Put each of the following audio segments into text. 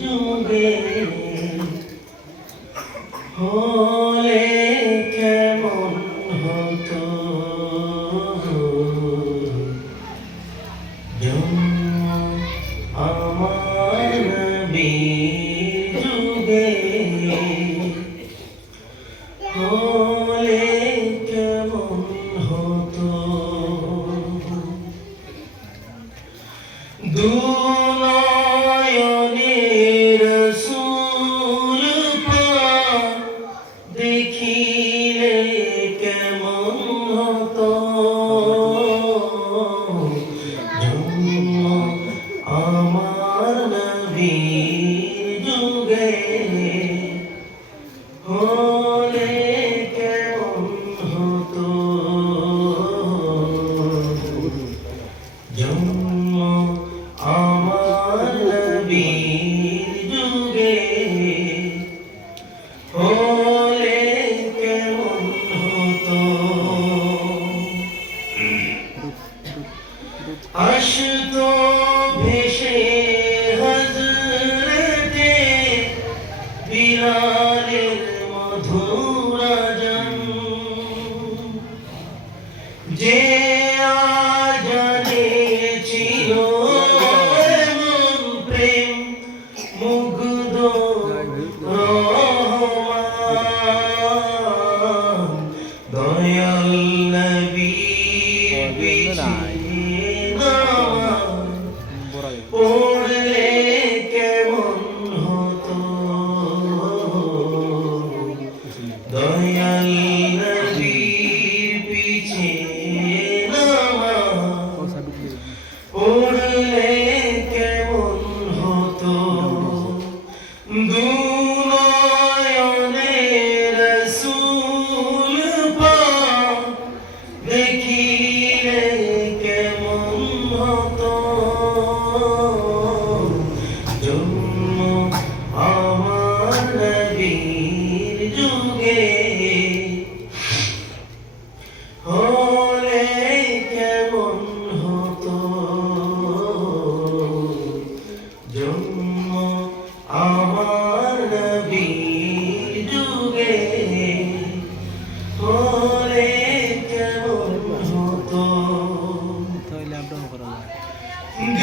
ডুবে হলে কেমন হতো? আমার বীর আমার নবীর যুগে। Yeah.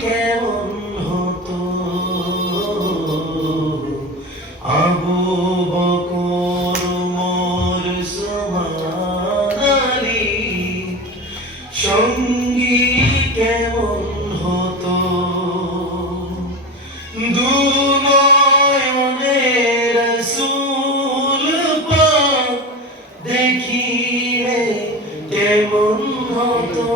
কেমন হতো? আবু বকর মোর সমারি সঙ্গী কেমন হতো? দুনয়নের দেখিলে কেমন হতো?